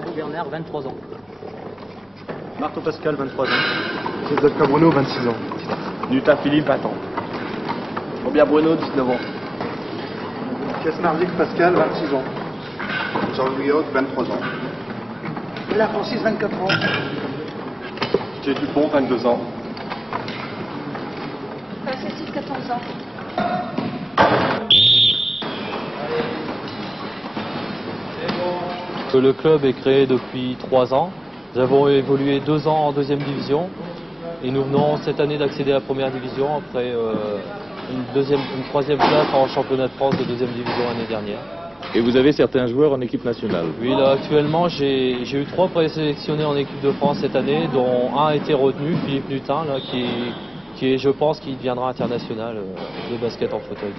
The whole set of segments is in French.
Abou Bernard, 23 ans. Marteau Pascal, 23 ans. Joseph Cabruno, 26 ans. Nuta Philippe, 20 ans. Robert Bruno, 19 ans. Kesmarzik Pascal, 26 ans. Jean-Louis Hoc, 23 ans. La Francis, 24 ans. Thierry Dupont, 22 ans. Cécile, 14 ans. Le club est créé depuis 3 ans. Nous avons évolué 2 ans en deuxième division et nous venons cette année d'accéder à la première division après une troisième place en championnat de France de deuxième division l'année dernière. Et vous avez certains joueurs en équipe nationale? Oui, là actuellement j'ai eu 3 présélectionnés en équipe de France cette année, dont un a été retenu, Philippe Nutin, là, qui est, je pense, qui deviendra international de basket en fauteuil.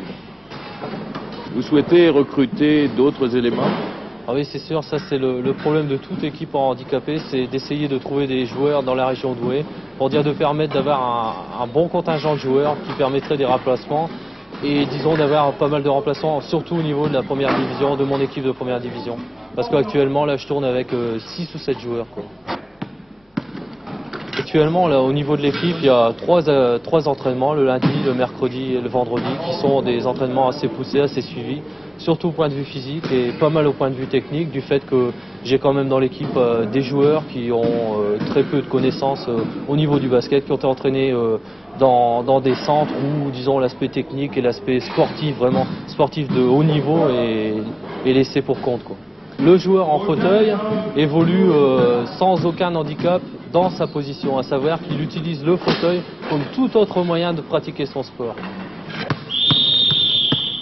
Vous souhaitez recruter d'autres éléments? Ah oui, c'est sûr, ça c'est le problème de toute équipe en handicapé, c'est d'essayer de trouver des joueurs dans la région d'Oué, pour dire de permettre d'avoir un bon contingent de joueurs qui permettrait des remplacements et disons d'avoir pas mal de remplaçants, surtout au niveau de la première division, de mon équipe de première division. Parce qu'actuellement là je tourne avec 6 ou 7 joueurs, quoi. Actuellement là au niveau de l'équipe il y a 3 entraînements, le lundi, le mercredi et le vendredi, qui sont des entraînements assez poussés, assez suivis. Surtout au point de vue physique et pas mal au point de vue technique, du fait que j'ai quand même dans l'équipe des joueurs qui ont très peu de connaissances au niveau du basket, qui ont été entraînés dans des centres où, disons, l'aspect technique et l'aspect sportif, vraiment sportif de haut niveau est laissé pour compte, quoi. Le joueur en fauteuil évolue sans aucun handicap dans sa position, à savoir qu'il utilise le fauteuil comme tout autre moyen de pratiquer son sport.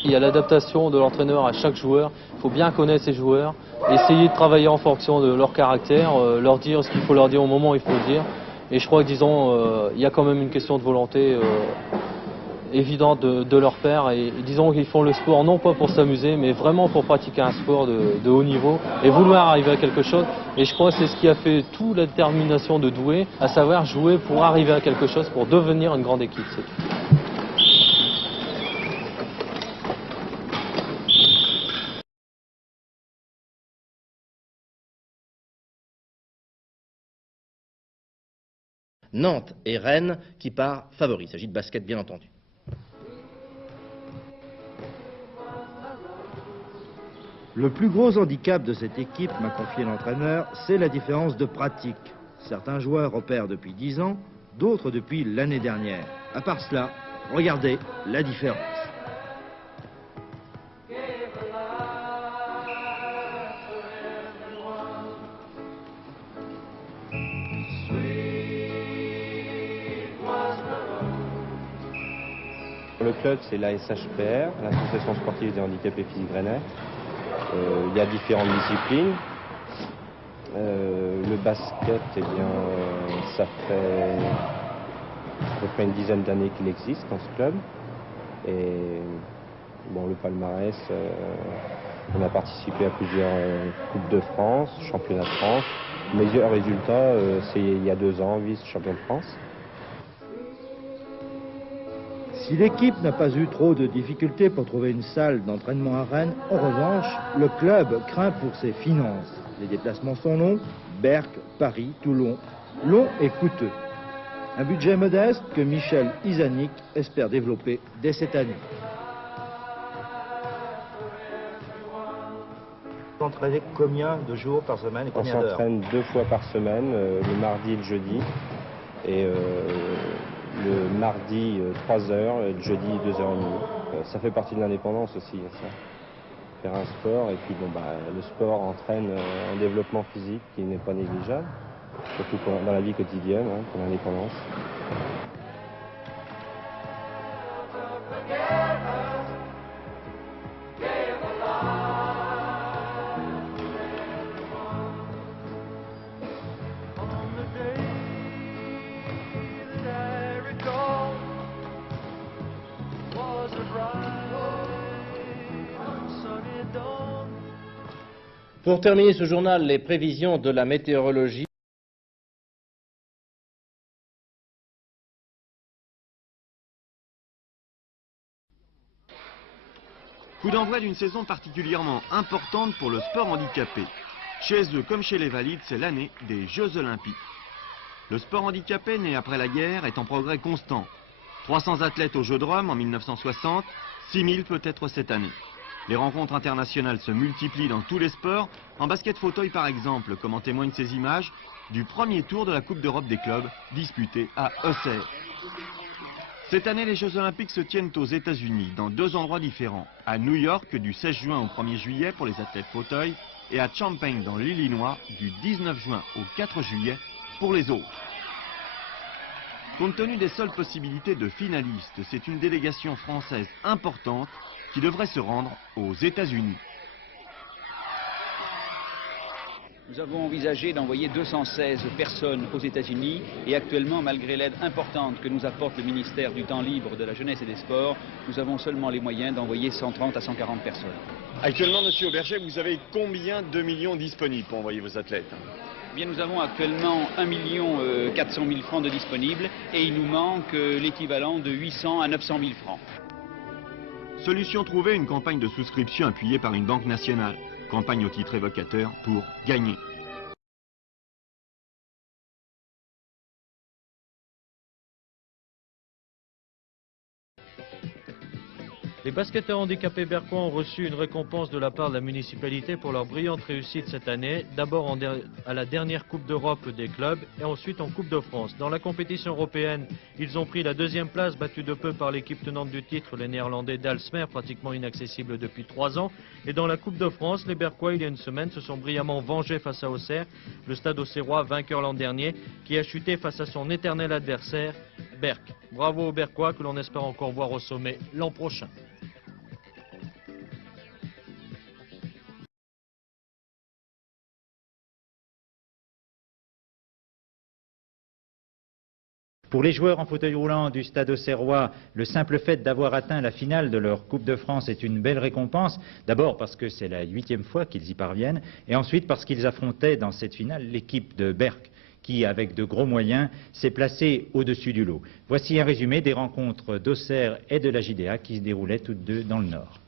Il y a l'adaptation de l'entraîneur à chaque joueur, il faut bien connaître ses joueurs, essayer de travailler en fonction de leur caractère, leur dire ce qu'il faut leur dire au moment où il faut le dire. Et je crois que, disons, il y a quand même une question de volonté évidente de leur part. Et disons qu'ils font le sport non pas pour s'amuser, mais vraiment pour pratiquer un sport de haut niveau et vouloir arriver à quelque chose. Et je crois que c'est ce qui a fait toute la détermination de Douai, à savoir jouer pour arriver à quelque chose, pour devenir une grande équipe. C'est tout. Nantes et Rennes qui part favori. Il s'agit de basket bien entendu. Le plus gros handicap de cette équipe, m'a confié l'entraîneur, c'est la différence de pratique. Certains joueurs opèrent depuis 10 ans, d'autres depuis l'année dernière. À part cela, regardez la différence. Le club, c'est la SHPR, l'Association sportive des handicapés physiques rennais. Il y a différentes disciplines. Le basket, eh bien, ça fait à peu près une dizaine d'années qu'il existe dans ce club. Et bon, le palmarès, on a participé à plusieurs Coupes de France, Championnats de France. Meilleur résultat, c'est il y a 2 ans, vice-champion de France. Si l'équipe n'a pas eu trop de difficultés pour trouver une salle d'entraînement à Rennes, en revanche, le club craint pour ses finances. Les déplacements sont longs, Berck, Paris, Toulon, longs et coûteux. Un budget modeste que Michel Isanik espère développer dès cette année. Vous entraînez combien de jours par semaine et On combien d'heures? s'entraîne 2 fois par semaine, le mardi et le jeudi. Et le mardi 3 heures, le jeudi 2h30. Ça fait partie de l'indépendance aussi, ça. Faire un sport, et puis bon, bah, le sport entraîne un développement physique qui n'est pas négligeable, surtout dans la vie quotidienne, hein, pour l'indépendance. Pour terminer ce journal, les prévisions de la météorologie. Coup d'envoi d'une saison particulièrement importante pour le sport handicapé. Chez eux comme chez les Valides, c'est l'année des Jeux Olympiques. Le sport handicapé né après la guerre est en progrès constant. 300 athlètes aux Jeux de Rome en 1960, 6000 peut-être cette année. Les rencontres internationales se multiplient dans tous les sports, en basket fauteuil par exemple, comme en témoignent ces images du premier tour de la Coupe d'Europe des clubs disputée à Auxerre. Cette année, les Jeux Olympiques se tiennent aux États-Unis, dans 2 endroits différents. À New York, du 16 juin au 1er juillet pour les athlètes fauteuil, et à Champaign, dans l'Illinois, du 19 juin au 4 juillet pour les autres. Compte tenu des seules possibilités de finalistes, c'est une délégation française importante qui devrait se rendre aux États-Unis. Nous avons envisagé d'envoyer 216 personnes aux États-Unis et actuellement, malgré l'aide importante que nous apporte le ministère du Temps libre, de la Jeunesse et des Sports, nous avons seulement les moyens d'envoyer 130 à 140 personnes. Actuellement, monsieur Auberger, vous avez combien de millions disponibles pour envoyer vos athlètes? Eh bien, nous avons actuellement 1 400 000 francs de disponibles et il nous manque l'équivalent de 800 à 900 000 francs. Solution trouvée, une campagne de souscription appuyée par une banque nationale. Campagne au titre évocateur pour gagner. Les basketteurs handicapés berquois ont reçu une récompense de la part de la municipalité pour leur brillante réussite cette année, d'abord à la dernière Coupe d'Europe des clubs et ensuite en Coupe de France. Dans la compétition européenne, ils ont pris la 2e place, battue de peu par l'équipe tenante du titre, les Néerlandais d'Alsmer, pratiquement inaccessible depuis 3 ans. Et dans la Coupe de France, les Berquois, il y a une semaine, se sont brillamment vengés face à Auxerre, le stade auxerrois, vainqueur l'an dernier, qui a chuté face à son éternel adversaire, Berck. Bravo aux Berquois que l'on espère encore voir au sommet l'an prochain. Pour les joueurs en fauteuil roulant du Stade auxerrois, le simple fait d'avoir atteint la finale de leur Coupe de France est une belle récompense. D'abord parce que c'est la 8e fois qu'ils y parviennent, et ensuite parce qu'ils affrontaient dans cette finale l'équipe de Berck, qui, avec de gros moyens, s'est placée au-dessus du lot. Voici un résumé des rencontres d'Auxerre et de la JDA qui se déroulaient toutes deux dans le Nord.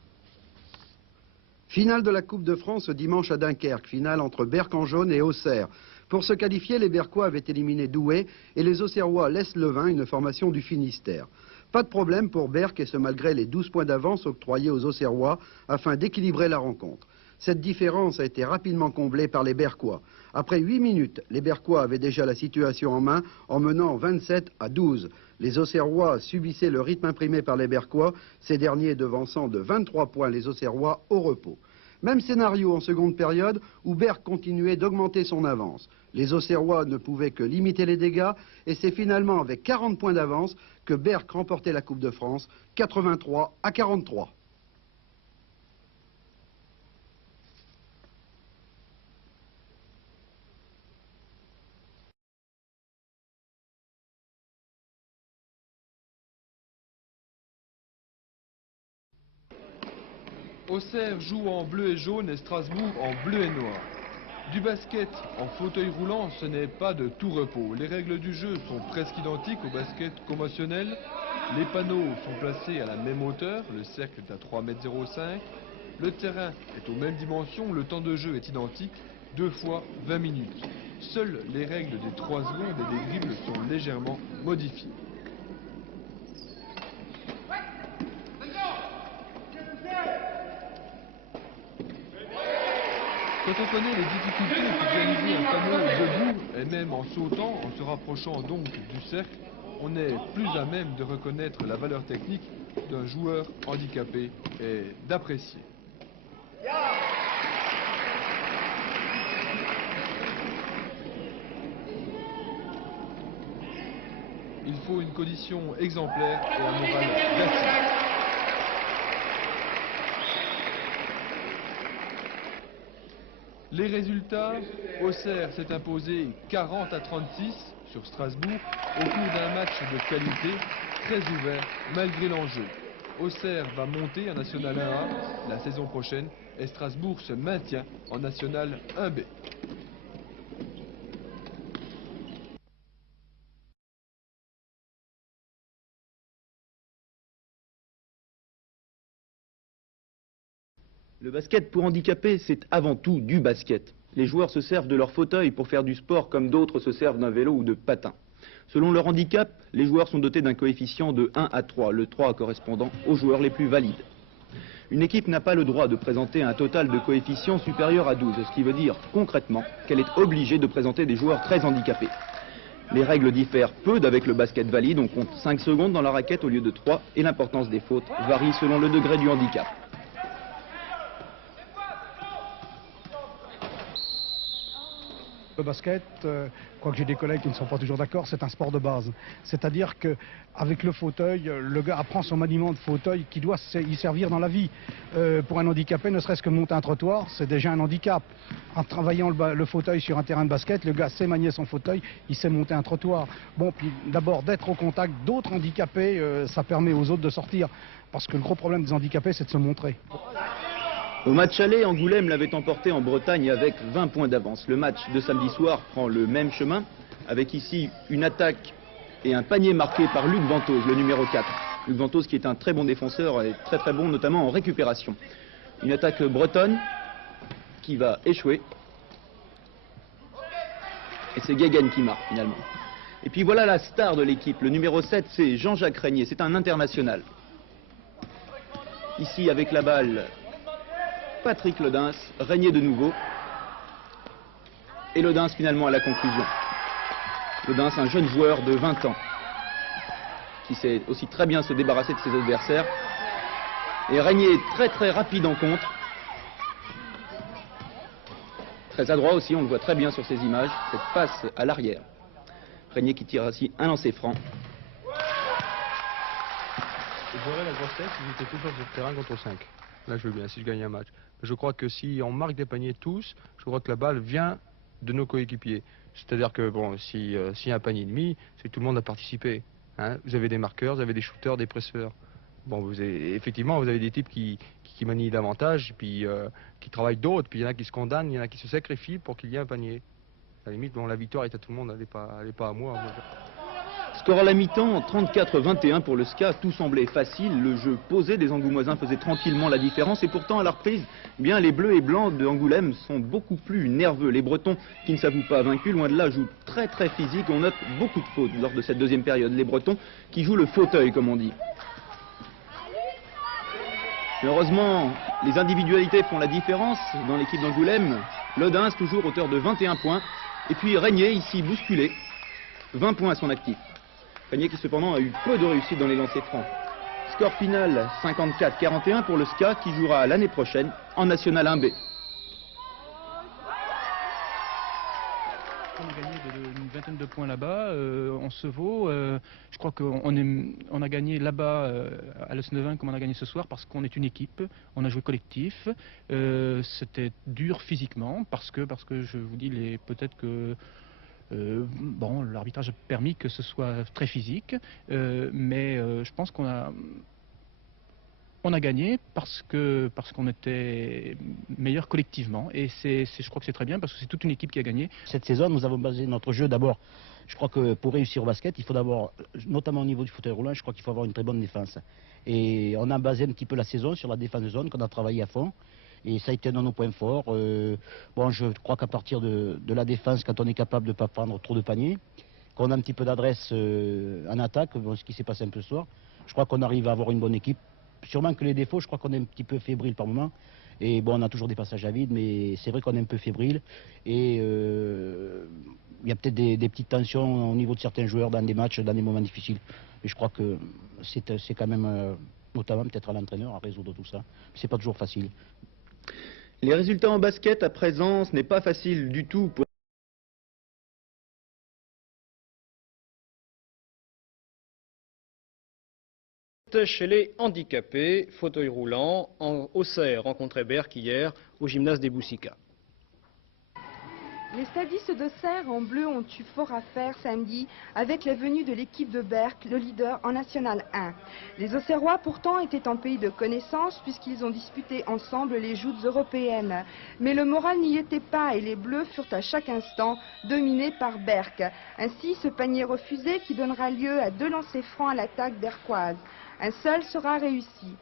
Finale de la Coupe de France ce dimanche à Dunkerque, finale entre Berck en jaune et Auxerre. Pour se qualifier, les Berquois avaient éliminé Douai et les Auxerrois l'Est-Levin, une formation du Finistère. Pas de problème pour Berck, et ce malgré les 12 points d'avance octroyés aux Auxerrois afin d'équilibrer la rencontre. Cette différence a été rapidement comblée par les Berquois. Après 8 minutes, les Berquois avaient déjà la situation en main en menant 27-12. Les Auxerrois subissaient le rythme imprimé par les Berquois, ces derniers devançant de 23 points les Auxerrois au repos. Même scénario en seconde période où Berck continuait d'augmenter son avance. Les Auxerrois ne pouvaient que limiter les dégâts et c'est finalement avec 40 points d'avance que Berck remportait la Coupe de France, 83-43. Auxerre joue en bleu et jaune et Strasbourg en bleu et noir. Du basket en fauteuil roulant, ce n'est pas de tout repos. Les règles du jeu sont presque identiques au basket conventionnel. Les panneaux sont placés à la même hauteur, le cercle est à 3,05 m. Le terrain est aux mêmes dimensions, le temps de jeu est identique, 2 fois 20 minutes. Seules les règles des 3 secondes et des dribbles sont légèrement modifiées. Quand on connaît les difficultés pour réaliser un panneau debout et même en sautant, en se rapprochant donc du cercle, on est plus à même de reconnaître la valeur technique d'un joueur handicapé et d'apprécier. Il faut une condition exemplaire et un moral d'acier. Les résultats, Auxerre s'est imposé 40-36 sur Strasbourg au cours d'un match de qualité très ouvert malgré l'enjeu. Auxerre va monter en National 1A la saison prochaine et Strasbourg se maintient en National 1B. Le basket pour handicapés, c'est avant tout du basket. Les joueurs se servent de leur fauteuil pour faire du sport comme d'autres se servent d'un vélo ou de patin. Selon leur handicap, les joueurs sont dotés d'un coefficient de 1 à 3, le 3 correspondant aux joueurs les plus valides. Une équipe n'a pas le droit de présenter un total de coefficient supérieur à 12, ce qui veut dire concrètement qu'elle est obligée de présenter des joueurs très handicapés. Les règles diffèrent peu d'avec le basket valide, on compte 5 secondes dans la raquette au lieu de 3 et l'importance des fautes varie selon le degré du handicap. Le basket, quoique j'ai des collègues qui ne sont pas toujours d'accord, c'est un sport de base. C'est-à-dire qu'avec le fauteuil, le gars apprend son maniement de fauteuil qui doit y servir dans la vie. Pour un handicapé, ne serait-ce que monter un trottoir, c'est déjà un handicap. En travaillant le fauteuil sur un terrain de basket, le gars sait manier son fauteuil, il sait monter un trottoir. Bon, puis d'abord d'être au contact d'autres handicapés, ça permet aux autres de sortir. Parce que le gros problème des handicapés, c'est de se montrer. Au match aller, Angoulême l'avait emporté en Bretagne avec 20 points d'avance. Le match de samedi soir prend le même chemin, avec ici une attaque et un panier marqué par Luc Ventose, le numéro 4. Luc Ventose qui est un très bon défenseur et très bon notamment en récupération. Une attaque bretonne qui va échouer. Et c'est Guéguen qui marque finalement. Et puis voilà la star de l'équipe, le numéro 7, c'est Jean-Jacques Régnier, c'est un international. Ici avec la balle, Patrick Ledins, Régnier de nouveau. Et Ledins finalement à la conclusion. Ledins, un jeune joueur de 20 ans, qui sait aussi très bien se débarrasser de ses adversaires. Et Régnier est très rapide en contre. Très adroit aussi, on le voit très bien sur ces images, cette passe à l'arrière. Régnier qui tire ainsi un lancer franc. J'aurais la grosse tête si j'étais toujours sur le terrain contre 5. Là je veux bien, si je gagne un match. Je crois que si on marque des paniers tous, je crois que la balle vient de nos coéquipiers. C'est-à-dire que bon, s'il y a un panier demi, c'est que tout le monde a participé. Hein, vous avez des marqueurs, vous avez des shooters, des presseurs. Bon, effectivement, vous avez des types qui manient davantage, puis qui travaillent d'autres, puis il y en a qui se condamnent, il y en a qui se sacrifient pour qu'il y ait un panier. À la limite, bon, la victoire est à tout le monde, elle n'est pas à moi. Score à la mi-temps, 34-21 pour le SCA, tout semblait facile, le jeu posé des Angoumoisins faisait tranquillement la différence et pourtant à la reprise, bien les bleus et blancs de Angoulême sont beaucoup plus nerveux. Les Bretons qui ne s'avouent pas vaincus, loin de là, jouent très physique, on note beaucoup de fautes lors de cette deuxième période. Les Bretons qui jouent le fauteuil comme on dit. Mais heureusement, les individualités font la différence dans l'équipe d'Angoulême. Ledins toujours auteur de 21 points et puis Régnier ici bousculé, 20 points à son actif. Régnier qui cependant a eu peu de réussite dans les lancers francs. Score final 54-41 pour le SCA qui jouera l'année prochaine en National 1B. On a gagné une vingtaine de points là-bas, on se vaut. Je crois qu'on a gagné là-bas à l'Osnevin comme on a gagné ce soir parce qu'on est une équipe, on a joué collectif. C'était dur physiquement parce que je vous dis peut-être que bon, l'arbitrage a permis que ce soit très physique, mais je pense qu'on a gagné parce qu'on était meilleur collectivement et je crois que c'est très bien parce que c'est toute une équipe qui a gagné. Cette saison, nous avons basé notre jeu d'abord. Je crois que pour réussir au basket, il faut d'abord, notamment au niveau du fauteuil roulant, je crois qu'il faut avoir une très bonne défense. Et on a basé un petit peu la saison sur la défense de zone qu'on a travaillé à fond. Et ça a été un de nos points forts. Bon, je crois qu'à partir de la défense, quand on est capable de ne pas prendre trop de paniers, qu'on a un petit peu d'adresse en attaque, bon, ce qui s'est passé un peu ce soir, je crois qu'on arrive à avoir une bonne équipe. Sûrement que les défauts, je crois qu'on est un petit peu fébrile par moment. Et bon, on a toujours des passages à vide, mais c'est vrai qu'on est un peu fébrile. Et il y a peut-être des petites tensions au niveau de certains joueurs dans des matchs, dans des moments difficiles. Mais je crois que c'est quand même, notamment peut-être à l'entraîneur, à résoudre tout ça. C'est pas toujours facile. Les résultats en basket à présent, ce n'est pas facile du tout pour chez les handicapés, fauteuil roulant, Auxerre rencontrait Berck hier au gymnase des Boussicas. Les stadistes d'Auxerre en bleu ont eu fort à faire samedi avec la venue de l'équipe de Berck, le leader en National 1. Les Auxerrois pourtant étaient en pays de connaissance puisqu'ils ont disputé ensemble les joutes européennes. Mais le moral n'y était pas et les bleus furent à chaque instant dominés par Berck. Ainsi ce panier refusé qui donnera lieu à 2 lancers francs à l'attaque berquoise. Un seul sera réussi.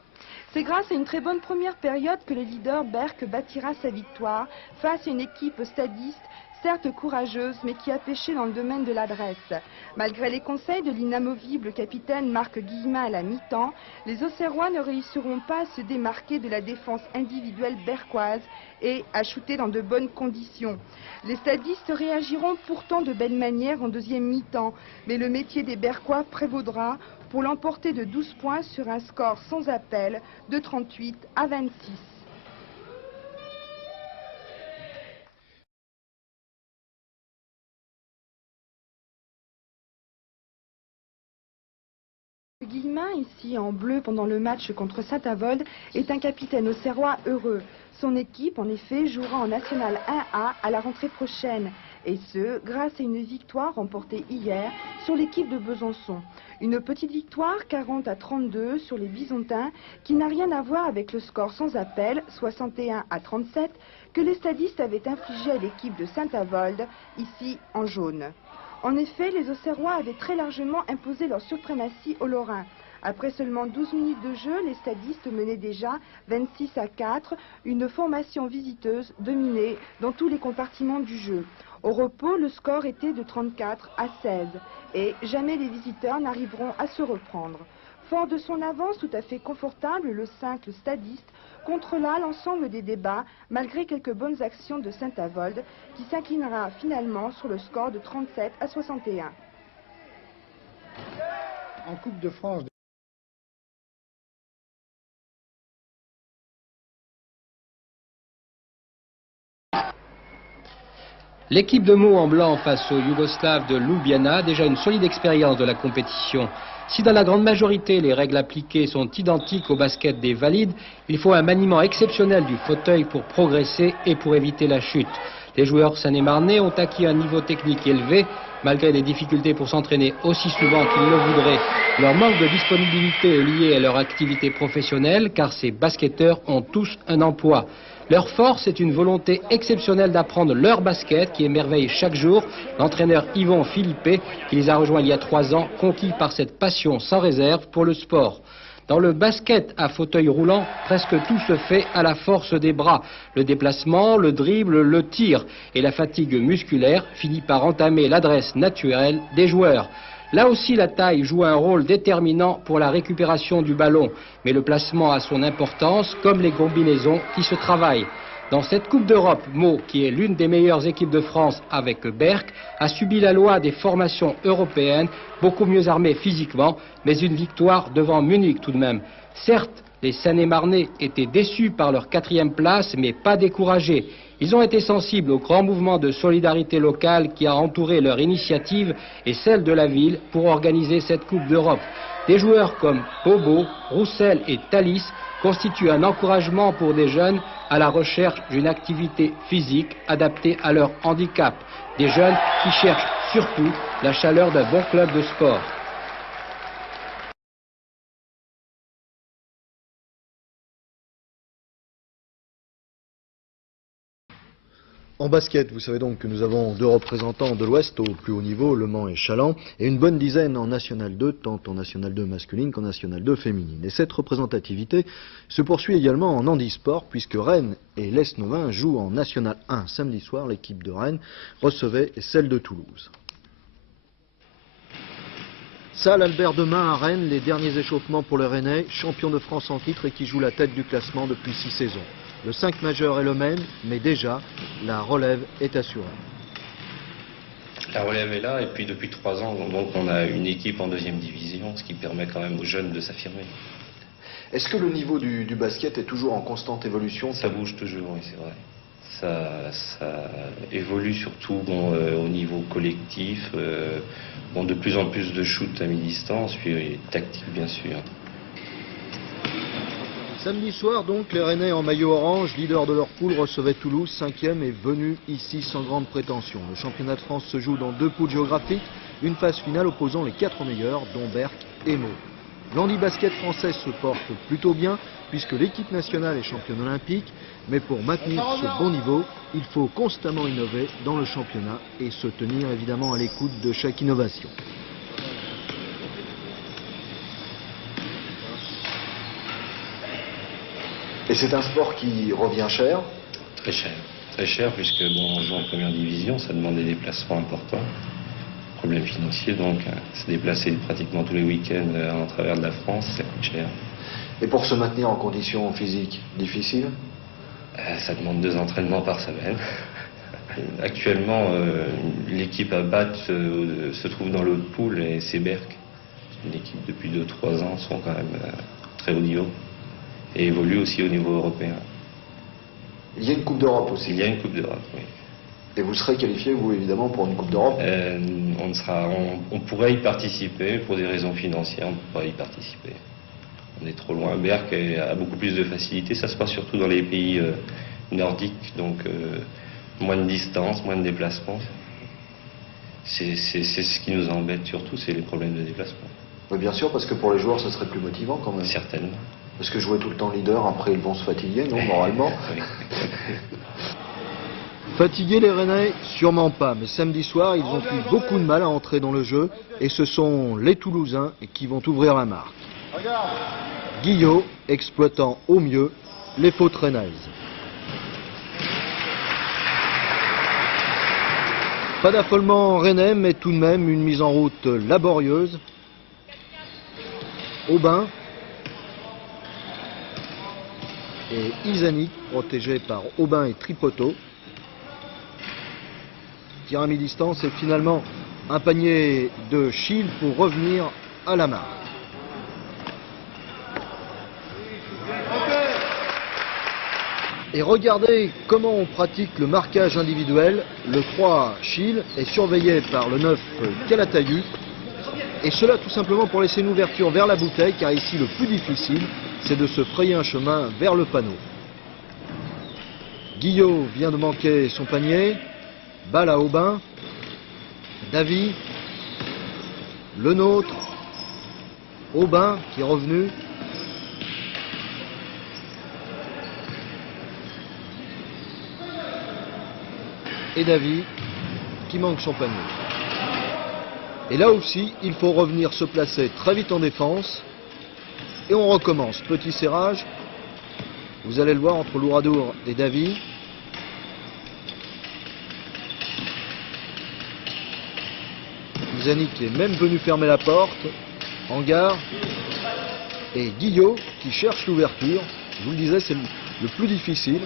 C'est grâce à une très bonne première période que le leader Berck bâtira sa victoire face à une équipe stadiste, certes courageuse, mais qui a pêché dans le domaine de l'adresse. Malgré les conseils de l'inamovible capitaine Marc Guillemin à la mi-temps, les Auxerrois ne réussiront pas à se démarquer de la défense individuelle berquoise et à shooter dans de bonnes conditions. Les stadistes réagiront pourtant de belle manière en deuxième mi-temps, mais le métier des Berquois prévaudra pour l'emporter de 12 points sur un score sans appel de 38 à 26. Guillemin, ici en bleu pendant le match contre Saint-Avold, est un capitaine auxerrois heureux. Son équipe, en effet, jouera en National 1A à la rentrée prochaine. Et ce, grâce à une victoire remportée hier sur l'équipe de Besançon. Une petite victoire 40-32 sur les Bisontins qui n'a rien à voir avec le score sans appel, 61-37, que les stadistes avaient infligé à l'équipe de Saint-Avold, ici en jaune. En effet, les Auxerrois avaient très largement imposé leur suprématie aux Lorrains. Après seulement 12 minutes de jeu, les stadistes menaient déjà 26-4, une formation visiteuse dominée dans tous les compartiments du jeu. Au repos, le score était de 34-16 et jamais les visiteurs n'arriveront à se reprendre. Fort de son avance tout à fait confortable, le 5 stadiste contrôla l'ensemble des débats malgré quelques bonnes actions de Saint-Avold qui s'inclinera finalement sur le score de 37-61. En Coupe de France, l'équipe de Meaux en blanc face aux Yougoslaves de Ljubljana a déjà une solide expérience de la compétition. Si dans la grande majorité les règles appliquées sont identiques au basket des valides, il faut un maniement exceptionnel du fauteuil pour progresser et pour éviter la chute. Les joueurs seine-et-marnais ont acquis un niveau technique élevé, malgré des difficultés pour s'entraîner aussi souvent qu'ils le voudraient. Leur manque de disponibilité est lié à leur activité professionnelle, car ces basketteurs ont tous un emploi. Leur force est une volonté exceptionnelle d'apprendre leur basket qui émerveille chaque jour l'entraîneur Yvon Philippé qui les a rejoints il y a 3 ans, conquis par cette passion sans réserve pour le sport. Dans le basket à fauteuil roulant, presque tout se fait à la force des bras. Le déplacement, le dribble, le tir et la fatigue musculaire finit par entamer l'adresse naturelle des joueurs. Là aussi, la taille joue un rôle déterminant pour la récupération du ballon, mais le placement a son importance, comme les combinaisons qui se travaillent. Dans cette Coupe d'Europe, Meaux, qui est l'une des meilleures équipes de France avec Berck, a subi la loi des formations européennes, beaucoup mieux armées physiquement, mais une victoire devant Munich tout de même. Certes, les Seine-et-Marnais étaient déçus par leur 4e place, mais pas découragés. Ils ont été sensibles au grand mouvement de solidarité locale qui a entouré leur initiative et celle de la ville pour organiser cette Coupe d'Europe. Des joueurs comme Bobo, Roussel et Thalys constituent un encouragement pour des jeunes à la recherche d'une activité physique adaptée à leur handicap. Des jeunes qui cherchent surtout la chaleur d'un bon club de sport. En basket, vous savez donc que nous avons 2 représentants de l'Ouest au plus haut niveau, Le Mans et Challans, et une bonne dizaine en National 2, tant en National 2 masculine qu'en National 2 féminine. Et cette représentativité se poursuit également en handisport, puisque Rennes et l'Est-Novin jouent en National 1 samedi soir. L'équipe de Rennes recevait celle de Toulouse. Salle Albert Demain à Rennes, les derniers échauffements pour le Rennais, champion de France en titre et qui joue la tête du classement depuis 6 saisons. Le 5 majeur est le même, mais déjà, la relève est assurée. La relève est là, et puis depuis 3 ans, donc on a une équipe en 2e division, ce qui permet quand même aux jeunes de s'affirmer. Est-ce que le niveau du basket est toujours en constante évolution? Ça bouge toujours, oui, c'est vrai. Ça évolue surtout au niveau collectif, de plus en plus de shoot à mi-distance, puis tactique bien sûr. Samedi soir, donc, les Rennais en maillot orange, leader de leur poule, recevaient Toulouse, 5e et venu ici sans grande prétention. Le championnat de France se joue dans 2 poules géographiques, une phase finale opposant les 4 meilleurs, dont Berck et Meaux. L'handi-basket français se porte plutôt bien, puisque l'équipe nationale est championne olympique, mais pour maintenir ce bon niveau, il faut constamment innover dans le championnat et se tenir évidemment à l'écoute de chaque innovation. Et c'est un sport qui revient cher? Très cher, puisque bon, on joue en première division, ça demande des déplacements importants. Problème financier, donc se déplacer pratiquement tous les week-ends en travers de la France, ça coûte cher. Et pour se maintenir en condition physique, difficile? Ça demande 2 entraînements par semaine. Actuellement, l'équipe à battre se trouve dans l'autre poule et c'est Berck. Une équipe depuis 2-3 ans sont quand même très haut niveau et évoluent aussi au niveau européen. Il y a une Coupe d'Europe aussi? Il y a une Coupe d'Europe, oui. Et vous serez qualifié, vous, évidemment, pour une Coupe d'Europe? On pourrait y participer, pour des raisons financières, on ne peut pas y participer. On est trop loin. Berck a beaucoup plus de facilité, ça se passe surtout dans les pays nordiques, donc moins de distance, moins de déplacement. C'est ce qui nous embête surtout, c'est les problèmes de déplacement. Oui, bien sûr, parce que pour les joueurs, ce serait plus motivant quand même. Certainement. Parce que jouer tout le temps leader, après ils vont se fatiguer, non, moralement? Fatigués les Rennais? Sûrement pas, mais samedi soir, ils ont eu beaucoup de mal à entrer dans le jeu, et ce sont les Toulousains qui vont ouvrir la marque. Guillot exploitant au mieux les fautes rennaises. Pas d'affolement rennais, mais tout de même une mise en route laborieuse. Aubin et Isanic, protégés par Aubin et Tripoto. Tir à mi-distance et finalement un panier de Schill pour revenir à la marque. Et regardez comment on pratique le marquage individuel. Le 3 Schill est surveillé par le 9 Calatayud. Et cela tout simplement pour laisser une ouverture vers la bouteille, car ici le plus difficile, c'est de se frayer un chemin vers le panneau. Guillot vient de manquer son panier. Balle à Aubin. Davy. Le nôtre. Aubin qui est revenu. Et Davy qui manque son panier. Et là aussi, il faut revenir se placer très vite en défense. Et on recommence. Petit serrage. Vous allez le voir entre Louradour et Davy. Isanic est même venu fermer la porte. Hangar. Et Guillot qui cherche l'ouverture. Je vous le disais, c'est le plus difficile.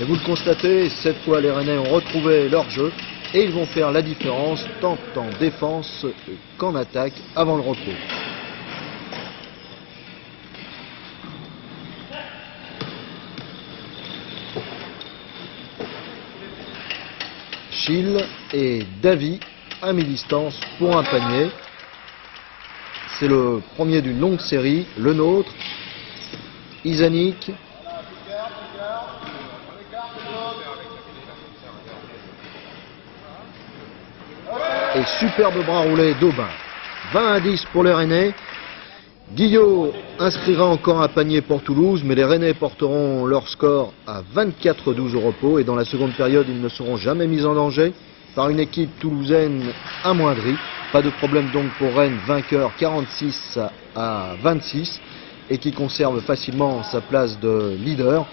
Et vous le constatez, cette fois les Rennais ont retrouvé leur jeu. Et ils vont faire la différence tant en défense qu'en attaque avant le repos. Schill et Davy à mi-distance pour un panier. C'est le premier d'une longue série, le nôtre. Isanic. Et superbe bras roulé d'Aubin. 20-10 pour les Rennais. Guillot inscrira encore un panier pour Toulouse, mais les Rennais porteront leur score à 24-12 au repos. Et dans la seconde période, ils ne seront jamais mis en danger par une équipe toulousaine amoindrie. Pas de problème donc pour Rennes, vainqueur 46 à 26 et qui conserve facilement sa place de leader.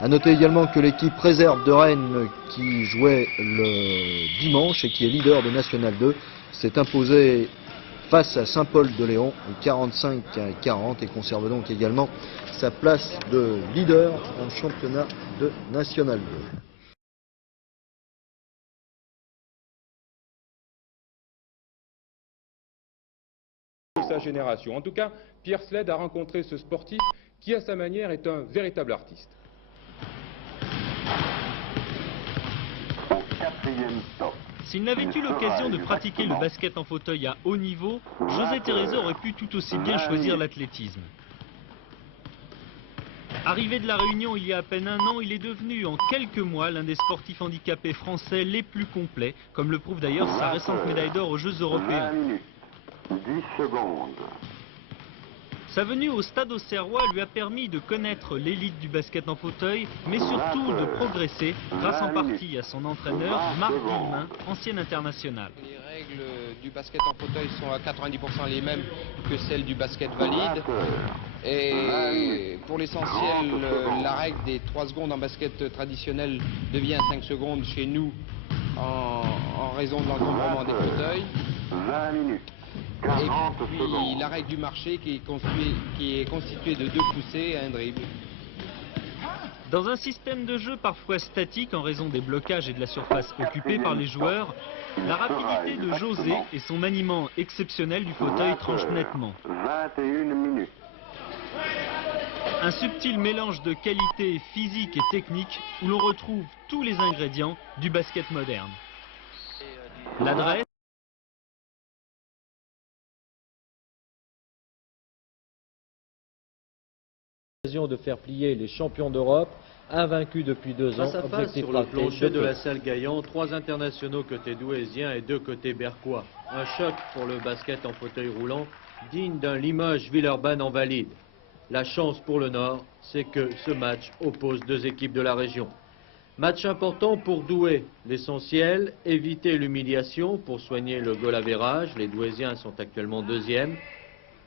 A noter également que l'équipe réserve de Rennes qui jouait le dimanche et qui est leader de National 2 s'est imposée face à Saint-Paul-de-Léon 45 à 40 et conserve donc également sa place de leader en championnat de National 2. Sa génération. En tout cas, Pierre Sled a rencontré ce sportif qui, à sa manière, est un véritable artiste. S'il n'avait eu l'occasion de pratiquer le basket en fauteuil à haut niveau, José Thérézet aurait pu tout aussi bien choisir l'athlétisme. Arrivé de la Réunion il y a à peine un an, il est devenu en quelques mois l'un des sportifs handicapés français les plus complets, comme le prouve d'ailleurs sa récente médaille d'or aux Jeux européens. 10 secondes. Sa venue au stade auxerrois lui a permis de connaître l'élite du basket en fauteuil, mais surtout de progresser grâce en partie à son entraîneur Marc Guillemin, ancien international. Les règles du basket en fauteuil sont à 90% les mêmes que celles du basket valide. Et pour l'essentiel, la règle des 3 secondes en basket traditionnel devient 5 secondes chez nous en raison de l'encombrement des fauteuils. 20 minutes. Et puis la règle du marché qui est constituée de 2 poussées et un dribble. Dans un système de jeu parfois statique en raison des blocages et de la surface occupée par les joueurs, la rapidité de José et son maniement exceptionnel du fauteuil tranchent nettement. 21 minutes. Un subtil mélange de qualité physique et technique où l'on retrouve tous les ingrédients du basket moderne. L'adresse, de faire plier les champions d'Europe, invaincus depuis 2 ans. Face à face sur le plancher de la salle Gaillan, 3 internationaux côté douaisien et 2 côté berquois. Un choc pour le basket en fauteuil roulant, digne d'un Limoges-Villeurbanne en valide. La chance pour le Nord, c'est que ce match oppose 2 équipes de la région. Match important pour Douai. L'essentiel, éviter l'humiliation pour soigner le goal average. Les douaisiens sont actuellement 2e.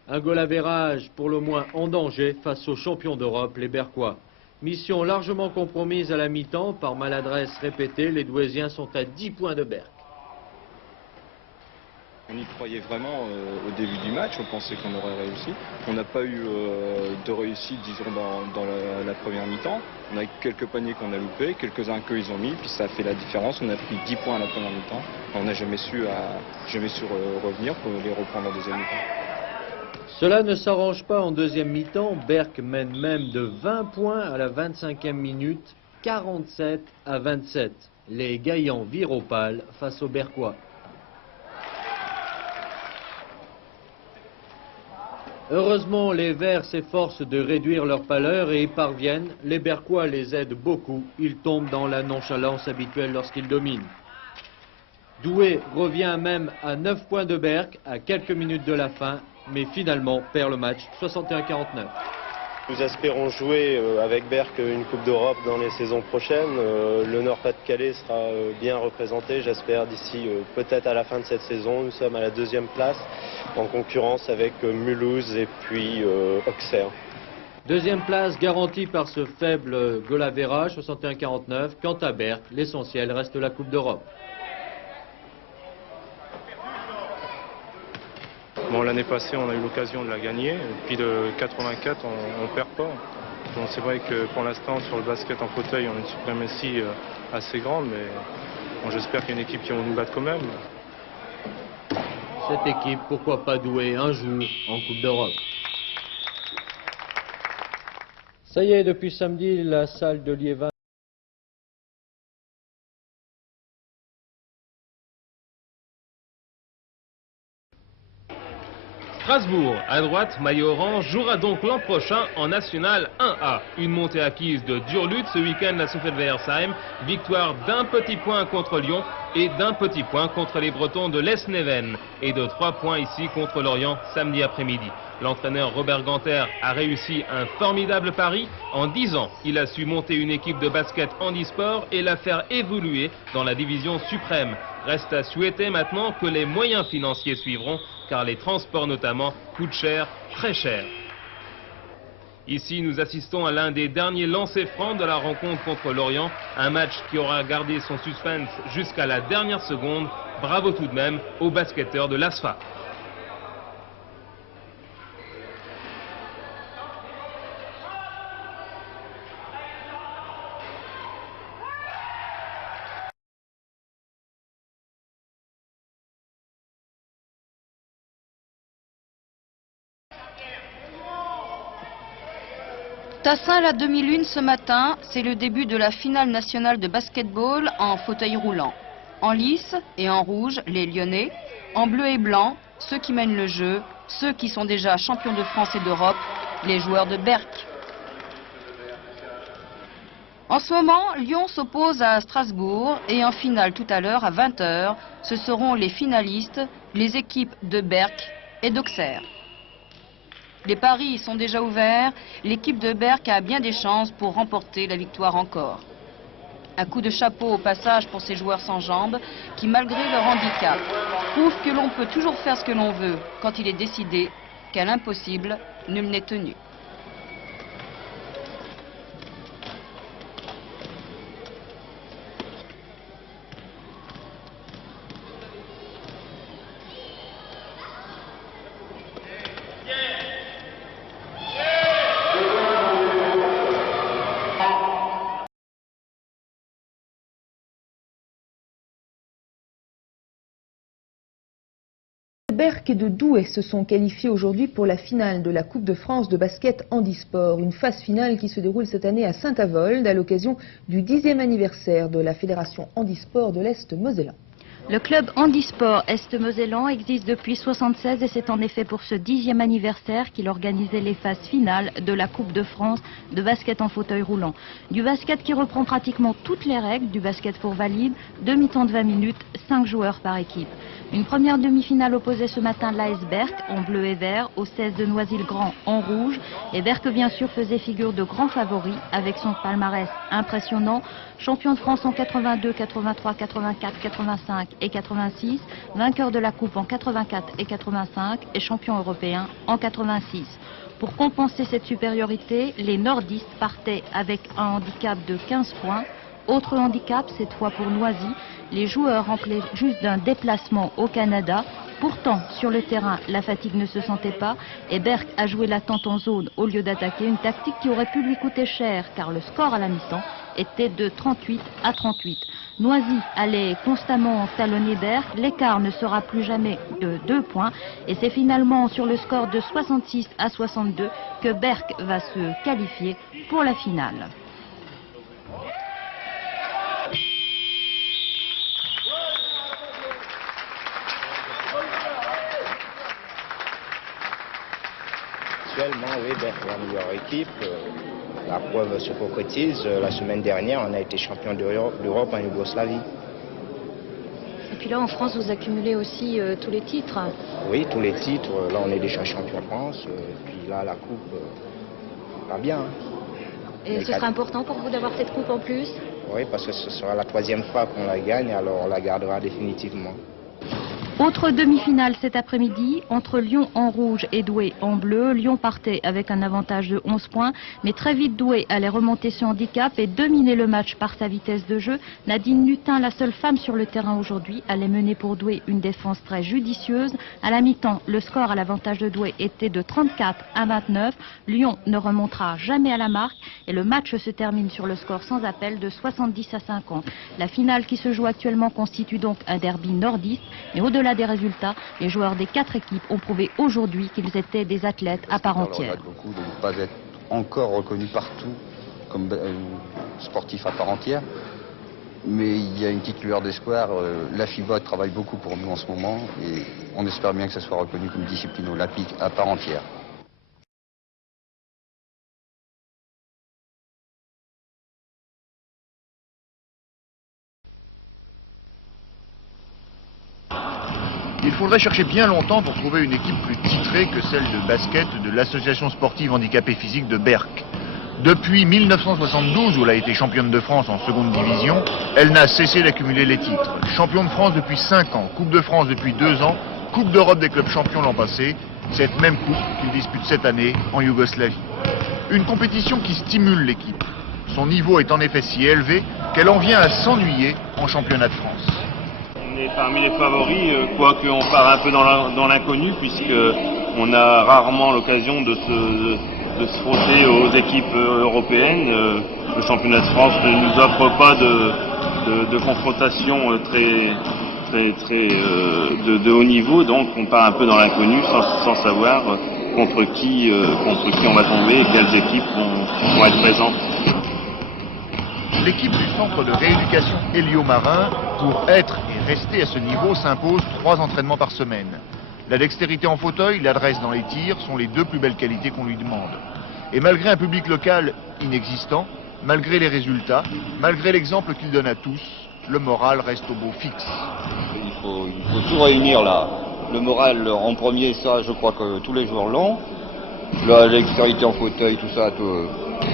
Un goal average pour le moins en danger face aux champions d'Europe, les Berquois. Mission largement compromise à la mi-temps par maladresse répétée. Les douaisiens sont à 10 points de Berck. On y croyait vraiment au début du match, on pensait qu'on aurait réussi. On n'a pas eu de réussite, disons, dans la première mi-temps. On a quelques paniers qu'on a loupés, quelques-uns qu'ils ont mis, puis ça a fait la différence. On a pris 10 points à la première mi-temps. On n'a jamais su revenir pour les reprendre en deuxième mi-temps. Cela ne s'arrange pas en deuxième mi-temps. Berck mène même de 20 points à la 25e minute, 47 à 27. Les Gaillans virent au pal face aux Berquois. Heureusement, les Verts s'efforcent de réduire leur pâleur et y parviennent. Les Berquois les aident beaucoup. Ils tombent dans la nonchalance habituelle lorsqu'ils dominent. Douai revient même à 9 points de Berck à quelques minutes de la fin, mais finalement perd le match 61-49. Nous espérons jouer avec Berck une Coupe d'Europe dans les saisons prochaines. Le Nord-Pas-de-Calais sera bien représenté, j'espère, d'ici peut-être à la fin de cette saison. Nous sommes à la 2e place, en concurrence avec Mulhouse et puis Auxerre. 2e place garantie par ce faible goal average, 61-49. Quant à Berck, l'essentiel reste la Coupe d'Europe. Bon, l'année passée, on a eu l'occasion de la gagner. Puis de 84, on ne perd pas. Bon, c'est vrai que pour l'instant, sur le basket en fauteuil, on a une suprématie assez grande, mais bon, j'espère qu'il y a une équipe qui va nous battre quand même. Cette équipe, pourquoi pas Douai un jour en Coupe d'Europe. Ça y est, depuis samedi, la salle de Liévin Strasbourg, à droite, maillot orange, jouera donc l'an prochain en National 1A. Une montée acquise de dure lutte ce week-end à Souffelversheim. Victoire d'un petit point contre Lyon et d'un petit point contre les Bretons de l'Esneven. Et de 3 points ici contre Lorient samedi après-midi. L'entraîneur Robert Ganter a réussi un formidable pari. En 10 ans, il a su monter une équipe de basket handisport et la faire évoluer dans la division suprême. Reste à souhaiter maintenant que les moyens financiers suivront, car les transports notamment coûtent cher, très cher. Ici, nous assistons à l'un des derniers lancers francs de la rencontre contre Lorient, un match qui aura gardé son suspense jusqu'à la dernière seconde. Bravo tout de même aux basketteurs de l'ASFA. Tassin la demi-lune ce matin, c'est le début de la finale nationale de basketball en fauteuil roulant. En lice et en rouge, les Lyonnais. En bleu et blanc, ceux qui mènent le jeu, ceux qui sont déjà champions de France et d'Europe, les joueurs de Berck. En ce moment, Lyon s'oppose à Strasbourg et en finale tout à l'heure à 20 h, ce seront les finalistes, les équipes de Berck et d'Auxerre. Les paris sont déjà ouverts. L'équipe de Berck a bien des chances pour remporter la victoire encore. Un coup de chapeau au passage pour ces joueurs sans jambes qui, malgré leur handicap, prouvent que l'on peut toujours faire ce que l'on veut quand il est décidé qu'à l'impossible, nul n'est tenu. Berck et de Douai se sont qualifiés aujourd'hui pour la finale de la Coupe de France de basket handisport. Une phase finale qui se déroule cette année à Saint-Avold à l'occasion du 10e anniversaire de la Fédération handisport de l'Est mosellan. Le club handisport est-mosellan existe depuis 1976 et c'est en effet pour ce 10e anniversaire qu'il organisait les phases finales de la Coupe de France de basket en fauteuil roulant. Du basket qui reprend pratiquement toutes les règles du basket pour valides, demi-temps de 20 minutes, 5 joueurs par équipe. Une première demi-finale opposait ce matin l'AS Berck en bleu et vert au 16 de Noisy-le-Grand en rouge. Et Berck bien sûr faisait figure de grand favori avec son palmarès impressionnant. Champion de France en 82, 83, 84, 85 et 86, vainqueur de la Coupe en 84 et 85 et champion européen en 86. Pour compenser cette supériorité, les nordistes partaient avec un handicap de 15 points. Autre handicap, cette fois pour Noisy, les joueurs rentraient juste d'un déplacement au Canada. Pourtant, sur le terrain, la fatigue ne se sentait pas et Berck a joué l'attente en zone au lieu d'attaquer, une tactique qui aurait pu lui coûter cher car le score à la mi-temps était de 38 à 38. Noisy allait constamment talonner Berck, l'écart ne sera plus jamais de 2 points et c'est finalement sur le score de 66 à 62 que Berck va se qualifier pour la finale. Actuellement, oui, Berck est la meilleure équipe. La preuve se concrétise. La semaine dernière, on a été champion d'Europe en Yougoslavie. Et puis là, en France, vous accumulez aussi tous les titres. Oui, tous les titres. Là, on est déjà champion de France. Puis là, la coupe va bien. Et ce sera important pour vous d'avoir cette coupe en plus? Oui, parce que ce sera la 3e fois qu'on la gagne, alors on la gardera définitivement. Autre demi-finale cet après-midi entre Lyon en rouge et Douai en bleu. Lyon partait avec un avantage de 11 points, mais très vite Douai allait remonter ce handicap et dominer le match par sa vitesse de jeu. Nadine Nutin, la seule femme sur le terrain aujourd'hui, allait mener pour Douai une défense très judicieuse. À la mi-temps, le score à l'avantage de Douai était de 34 à 29. Lyon ne remontera jamais à la marque et le match se termine sur le score sans appel de 70 à 50. La finale qui se joue actuellement constitue donc un derby nordiste, mais au-delà des résultats, les joueurs des 4 équipes ont prouvé aujourd'hui qu'ils étaient des athlètes à part entière. Je regrette beaucoup de ne pas être encore reconnu partout comme sportif à part entière, mais il y a une petite lueur d'espoir. La FIBA travaille beaucoup pour nous en ce moment et on espère bien que ça soit reconnu comme discipline olympique à part entière. Il faudrait chercher bien longtemps pour trouver une équipe plus titrée que celle de basket de l'association sportive handicapée physique de Berck. Depuis 1972, où elle a été championne de France en seconde division, elle n'a cessé d'accumuler les titres. Champion de France depuis 5 ans, Coupe de France depuis 2 ans, Coupe d'Europe des clubs champions l'an passé, cette même coupe qu'il dispute cette année en Yougoslavie. Une compétition qui stimule l'équipe. Son niveau est en effet si élevé qu'elle en vient à s'ennuyer en championnat de France. On est parmi les favoris, quoique on part un peu dans l'inconnu, puisqu'on a rarement l'occasion de se frotter aux équipes européennes. Le championnat de France ne nous offre pas de confrontation de haut niveau, donc on part un peu dans l'inconnu sans savoir contre qui on va tomber et quelles équipes vont être présentes. L'équipe du centre de rééducation Hélio-Marin, pour être et rester à ce niveau, s'impose 3 entraînements par semaine. La dextérité en fauteuil, l'adresse dans les tirs sont les 2 plus belles qualités qu'on lui demande. Et malgré un public local inexistant, malgré les résultats, malgré l'exemple qu'il donne à tous, le moral reste au beau fixe. Il faut tout réunir là. Le moral en premier, ça je crois que tous les joueurs l'ont. La dextérité en fauteuil, tout ça,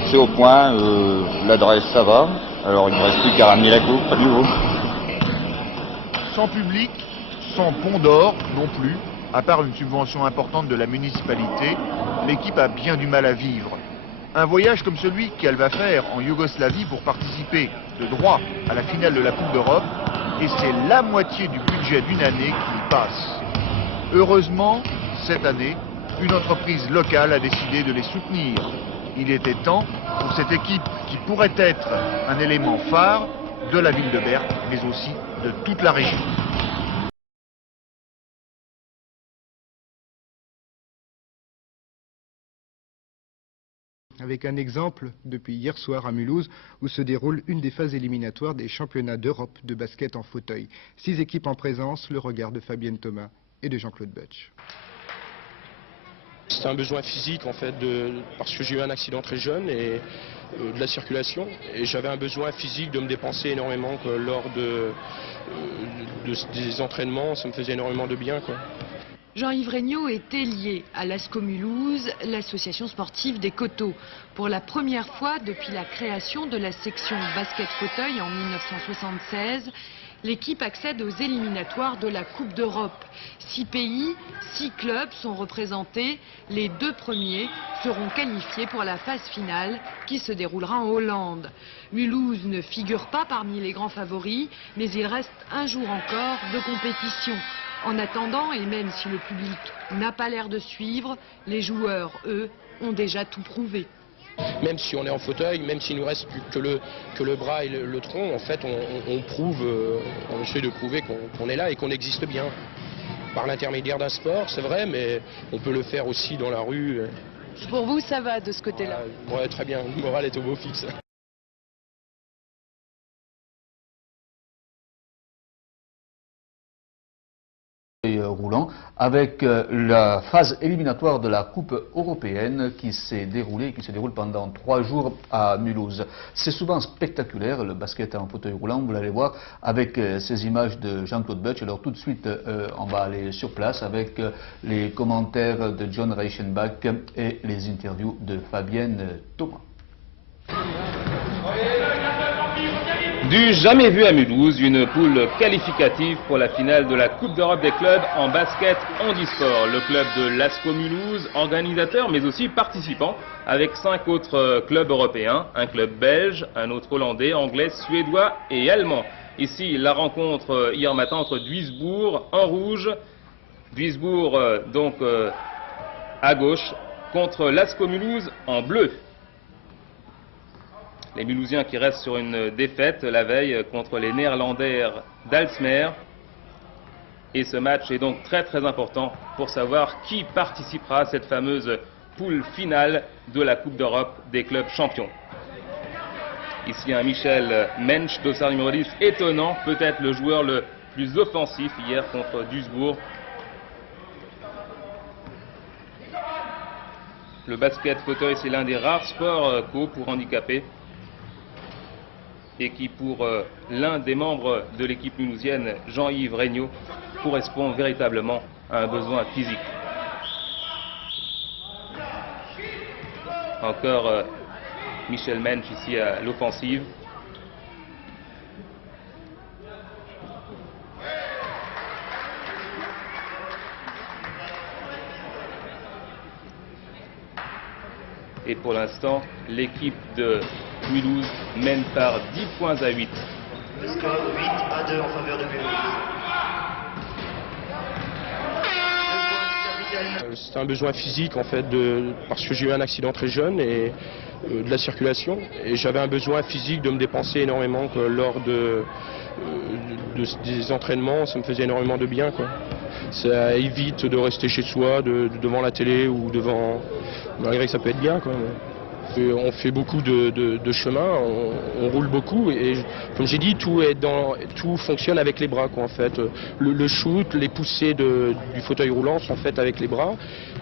c'est au point. L'adresse, ça va. Alors il ne reste plus qu'à ramener la coupe à nouveau. Sans public, sans pont d'or non plus, à part une subvention importante de la municipalité, l'équipe a bien du mal à vivre. Un voyage comme celui qu'elle va faire en Yougoslavie pour participer de droit à la finale de la Coupe d'Europe, et c'est la moitié du budget d'une année qui y passe. Heureusement, cette année, une entreprise locale a décidé de les soutenir. Il était temps pour cette équipe qui pourrait être un élément phare de la ville de Berck, mais aussi de toute la région. Avec un exemple depuis hier soir à Mulhouse où se déroule une des phases éliminatoires des championnats d'Europe de basket en fauteuil. 6 équipes en présence, le regard de Fabienne Thomas et de Jean-Claude Butch. C'est un besoin physique en fait, parce que j'ai eu un accident très jeune et de la circulation. Et j'avais un besoin physique de me dépenser énormément quoi, lors des entraînements, ça me faisait énormément de bien, quoi. Jean-Yves Regnault était lié à l'ASCO Mulhouse, l'association sportive des Coteaux. Pour la première fois depuis la création de la section basket fauteuil en 1976, l'équipe accède aux éliminatoires de la Coupe d'Europe. 6 pays, 6 clubs sont représentés. Les 2 premiers seront qualifiés pour la phase finale qui se déroulera en Hollande. Mulhouse ne figure pas parmi les grands favoris, mais il reste un jour encore de compétition. En attendant, et même si le public n'a pas l'air de suivre, les joueurs, eux, ont déjà tout prouvé. Même si on est en fauteuil, même s'il ne nous reste que le bras et le tronc, en fait, on essaie de prouver qu'on est là et qu'on existe bien. Par l'intermédiaire d'un sport, c'est vrai, mais on peut le faire aussi dans la rue. Pour vous, ça va de ce côté-là? Ouais, très bien, le moral est au beau fixe. Roulant avec la phase éliminatoire de la Coupe européenne qui s'est déroulée, qui se déroule pendant 3 jours à Mulhouse. C'est souvent spectaculaire le basket en fauteuil roulant, vous l'allez voir avec ces images de Jean-Claude Butch. Alors tout de suite on va aller sur place avec les commentaires de John Reichenbach et les interviews de Fabienne Thomas. Du jamais vu à Mulhouse, une poule qualificative pour la finale de la Coupe d'Europe des clubs en basket handisport. Le club de l'ASCO Mulhouse, organisateur mais aussi participant, avec 5 autres clubs européens, un club belge, un autre hollandais, anglais, suédois et allemand. Ici, la rencontre hier matin entre Duisbourg en rouge, Duisbourg donc à gauche, contre l'ASCO Mulhouse en bleu. Les Mulhousiens qui restent sur une défaite la veille contre les Néerlandais d'Alsmer. Et ce match est donc très important pour savoir qui participera à cette fameuse poule finale de la Coupe d'Europe des clubs champions. Ici un Michel Mensch, dossard numéro 10, étonnant, peut-être le joueur le plus offensif hier contre Duisbourg. Le basket fauteuil, c'est l'un des rares sports co pour handicapés, et qui pour l'un des membres de l'équipe mulhousienne, Jean-Yves Regnault, correspond véritablement à un besoin physique. Encore Michel Mensch ici à l'offensive. Et pour l'instant, l'équipe de Mulhouse mène par 10 points à 8. Le score 8-2 en faveur de Mulhouse. C'est un besoin physique en fait, parce que j'ai eu un accident très jeune et de la circulation. Et j'avais un besoin physique de me dépenser énormément quoi, lors des entraînements, ça me faisait énormément de bien, quoi. Ça évite de rester chez soi, devant la télé ou devant... Malgré que ça peut être bien, quoi. On fait beaucoup de chemin, on roule beaucoup et comme j'ai dit, tout fonctionne avec les bras, quoi, en fait. Le shoot, les poussées du fauteuil roulant sont faites avec les bras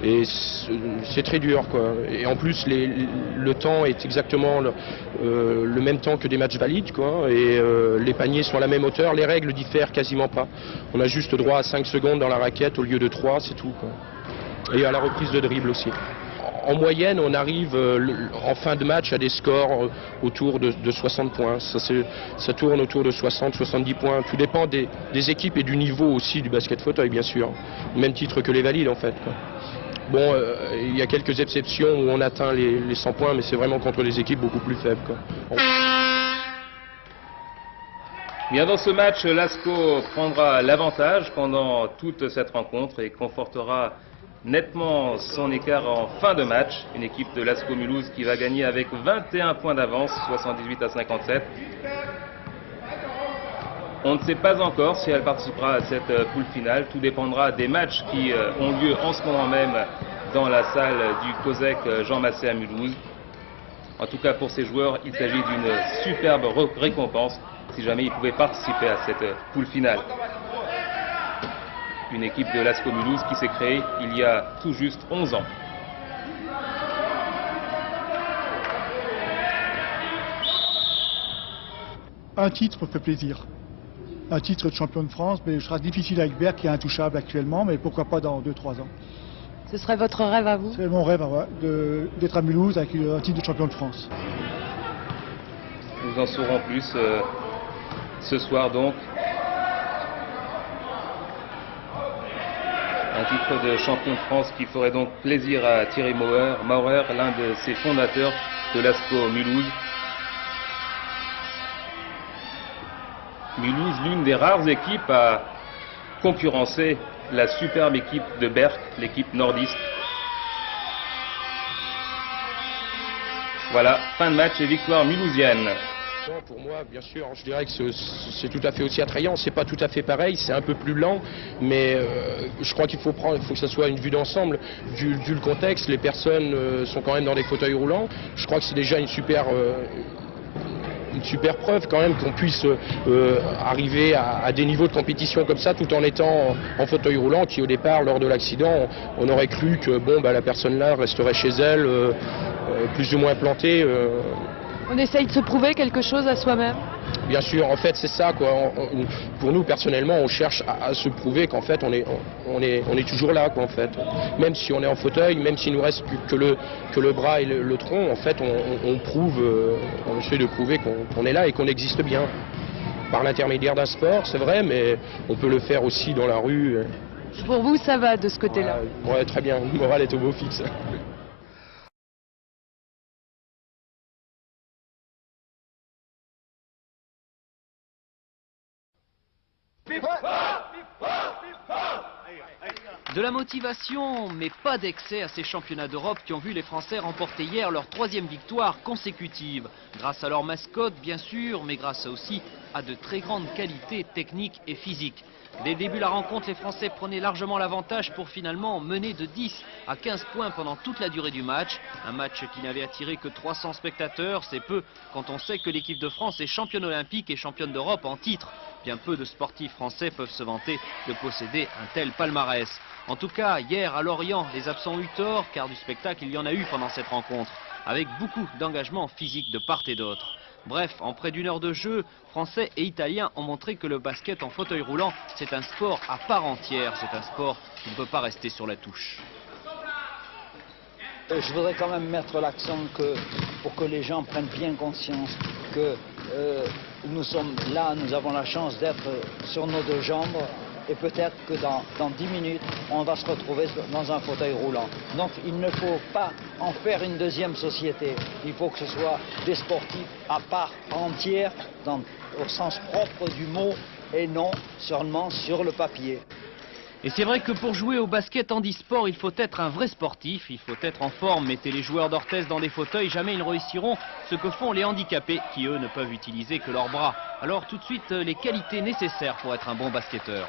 et c'est très dur, quoi. Et en plus, le temps est exactement le même temps que des matchs valides, quoi, et les paniers sont à la même hauteur, les règles diffèrent quasiment pas. On a juste droit à 5 secondes dans la raquette au lieu de 3, c'est tout, quoi. Et à la reprise de dribble aussi. en moyenne, on arrive en fin de match à des scores autour de 60 points. Ça tourne autour de 60-70 points. Tout dépend des équipes et du niveau aussi du basket fauteuil, bien sûr. Au même titre que les valides, en fait, quoi. Bon, il y a quelques exceptions où on atteint les 100 points, mais c'est vraiment contre des équipes beaucoup plus faibles, quoi. Bien, dans ce match, l'ASCO prendra l'avantage pendant toute cette rencontre et confortera nettement son écart en fin de match. Une équipe de l'ASCO Mulhouse qui va gagner avec 21 points d'avance, 78-57. On ne sait pas encore si elle participera à cette poule finale. Tout dépendra des matchs qui ont lieu en ce moment même dans la salle du COSEC Jean Massé à Mulhouse. En tout cas, pour ces joueurs, il s'agit d'une superbe récompense si jamais ils pouvaient participer à cette poule finale. Une équipe de l'ASCO Mulhouse qui s'est créée il y a tout juste 11 ans. Un titre me fait plaisir. Un titre de champion de France, mais je serai difficile avec Berck qui est intouchable actuellement, mais pourquoi pas dans 2-3 ans. Ce serait votre rêve à vous? C'est mon rêve d'être à Mulhouse avec un titre de champion de France. Nous en saurons plus ce soir donc. Un titre de champion de France qui ferait donc plaisir à Thierry Maurer, l'un de ses fondateurs de l'ASCO Mulhouse. Mulhouse, l'une des rares équipes à concurrencer la superbe équipe de Berck, l'équipe nordiste. Voilà, fin de match et victoire mulhousienne. Pour moi, bien sûr, je dirais que c'est tout à fait aussi attrayant. C'est pas tout à fait pareil, c'est un peu plus lent, mais je crois qu'il faut que ça soit une vue d'ensemble, vu le contexte. Les personnes sont quand même dans des fauteuils roulants. Je crois que c'est déjà une super preuve quand même qu'on puisse arriver à des niveaux de compétition comme ça tout en étant en fauteuil roulant, qui au départ lors de l'accident on aurait cru que bon, bah, la personne là resterait chez elle plus ou moins plantée. On essaye de se prouver quelque chose à soi-même? Bien sûr, en fait c'est ça, quoi. Pour nous personnellement on cherche à se prouver qu'en fait on est toujours là, quoi, en fait. Même si on est en fauteuil, même s'il nous reste que le bras et le tronc, en fait on essaie de prouver qu'on est là et qu'on existe bien. Par l'intermédiaire d'un sport, c'est vrai, mais on peut le faire aussi dans la rue. Pour vous ça va de ce côté-là? Ouais, très bien, le moral est au beau fixe. De la motivation, mais pas d'excès à ces championnats d'Europe qui ont vu les Français remporter hier leur 3e victoire consécutive. Grâce à leur mascotte, bien sûr, mais grâce aussi à de très grandes qualités techniques et physiques. Dès le début de la rencontre, les Français prenaient largement l'avantage pour finalement mener de 10 à 15 points pendant toute la durée du match. Un match qui n'avait attiré que 300 spectateurs, c'est peu quand on sait que l'équipe de France est championne olympique et championne d'Europe en titre. Bien peu de sportifs français peuvent se vanter de posséder un tel palmarès. En tout cas, hier à Lorient, les absents ont eu tort, car du spectacle il y en a eu pendant cette rencontre, avec beaucoup d'engagement physique de part et d'autre. Bref, en près d'une heure de jeu, Français et Italiens ont montré que le basket en fauteuil roulant, c'est un sport à part entière, c'est un sport qui ne peut pas rester sur la touche. Je voudrais quand même mettre l'accent pour que les gens prennent bien conscience que nous sommes là, nous avons la chance d'être sur nos deux jambes et peut-être que dans 10 minutes, on va se retrouver dans un fauteuil roulant. Donc il ne faut pas en faire une deuxième société. Il faut que ce soit des sportifs à part entière, au sens propre du mot, et non seulement sur le papier. Et c'est vrai que pour jouer au basket handisport, il faut être un vrai sportif, il faut être en forme. Mettez les joueurs d'Orthez dans des fauteuils, jamais ils ne réussiront ce que font les handicapés qui, eux, ne peuvent utiliser que leurs bras. Alors tout de suite, les qualités nécessaires pour être un bon basketteur.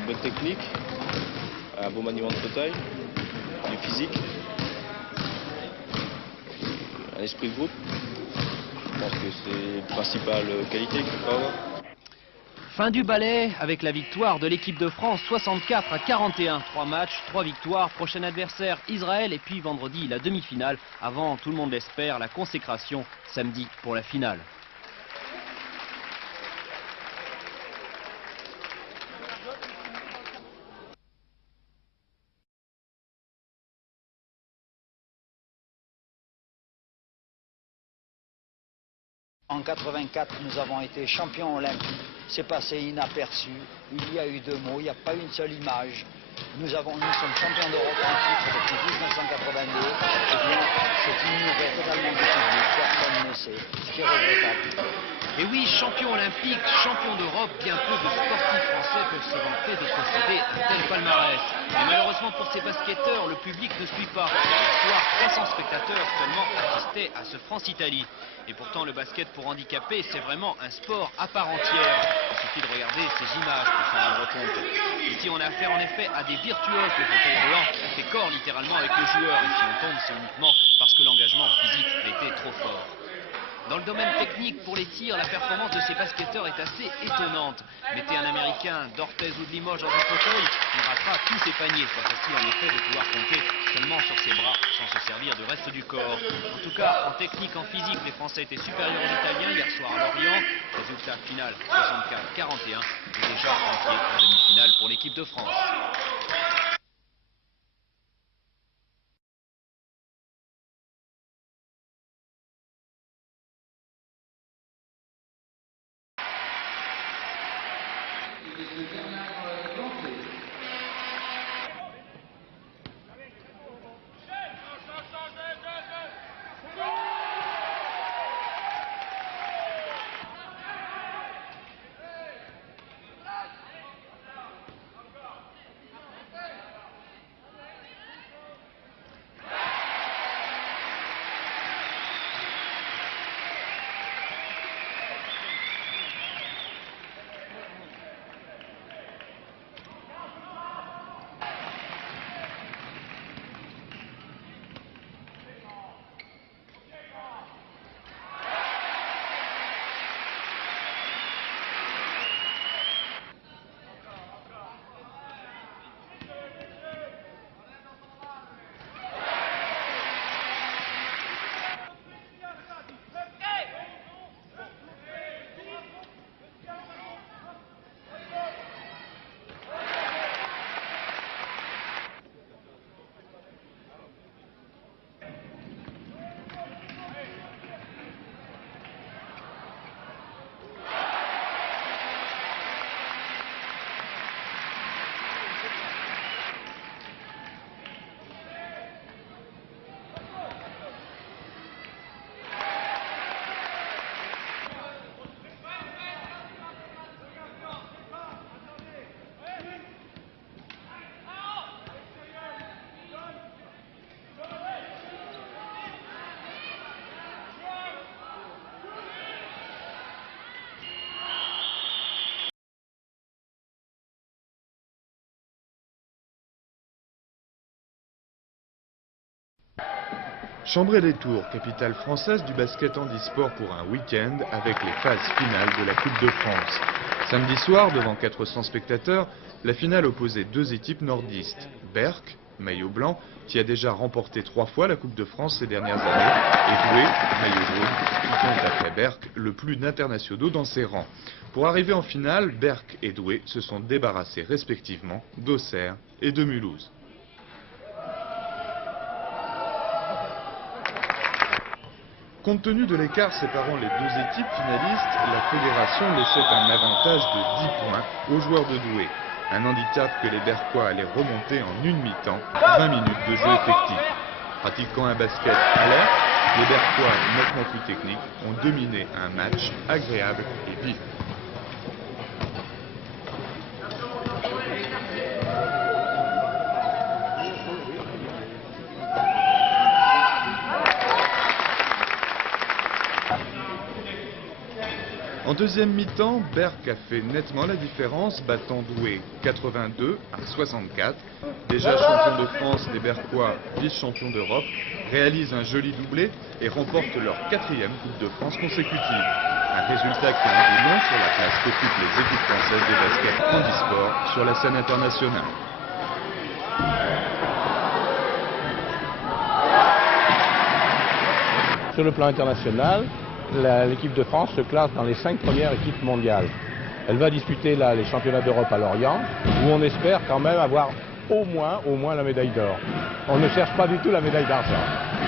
Une bonne technique, un bon maniement de fauteuil, du physique, un esprit de groupe. Je pense que c'est les principales qualités qu'il faut avoir. Fin du ballet avec la victoire de l'équipe de France 64-41. 3 matchs, 3 victoires. Prochain adversaire Israël et puis vendredi la demi-finale. Avant, tout le monde l'espère, la consécration samedi pour la finale. En 84, nous avons été champions olympiques. C'est passé inaperçu. Il y a eu 2 mots, il n'y a pas une seule image. Nous sommes champions d'Europe en titre depuis 1982. Eh bien, c'est ignoré totalement du public. Personne ne sait, ce qui est regrettable. Et oui, champion olympique, champion d'Europe, bien peu de sportifs français peuvent se vanter de posséder un tel palmarès. Mais malheureusement pour ces basketteurs, le public ne suit pas. Ce soir, 300 spectateurs seulement assistaient à ce France-Italie. Et pourtant, le basket pour handicapés, c'est vraiment un sport à part entière. Il suffit de regarder ces images pour s'en rendre compte. Ici, on a affaire en effet à des virtuoses de fauteuil roulant qui fait corps littéralement avec les joueurs. Et si on tombe, c'est uniquement parce que l'engagement physique a été trop fort. Dans le domaine technique, pour les tirs, la performance de ces basketteurs est assez étonnante. Mettez un Américain d'Orthez ou de Limoges dans un fauteuil, il ratera tous ses paniers. Pas facile en effet de pouvoir compter seulement sur ses bras sans se servir du reste du corps. En tout cas, en technique, en physique, les Français étaient supérieurs aux Italiens hier soir à Lorient. Résultat final 64-41 et déjà entier en demi-finale pour l'équipe de France. Chambray-les-Tours, capitale française du basket handisport pour un week-end avec les phases finales de la Coupe de France. Samedi soir, devant 400 spectateurs, la finale opposait 2 équipes nordistes. Berck, maillot blanc, qui a déjà remporté 3 fois la Coupe de France ces dernières années, et Douai, maillot jaune, qui compte après Berck le plus d'internationaux dans ses rangs. Pour arriver en finale, Berck et Douai se sont débarrassés respectivement d'Auxerre et de Mulhouse. Compte tenu de l'écart séparant les 2 équipes finalistes, la fédération laissait un avantage de 10 points aux joueurs de Douai. Un handicap que les Berquois allaient remonter en une mi-temps, 20 minutes de jeu effectif. Pratiquant un basket à l'air, les Berquois, nettement plus techniques, ont dominé un match agréable et vif. En deuxième mi-temps, Berck a fait nettement la différence, battant Douai 82 à 64. Déjà champion de France, les Berquois, vice-champions d'Europe, réalisent un joli doublé et remportent leur 4e Coupe de France consécutive. Un résultat qui en dit long sur la place qu'occupent les équipes françaises de basket handisport sur la scène internationale. Sur le plan international, l'équipe de France se classe dans les 5 premières équipes mondiales. Elle va disputer là les championnats d'Europe à Lorient, où on espère quand même avoir au moins la médaille d'or. On ne cherche pas du tout la médaille d'argent.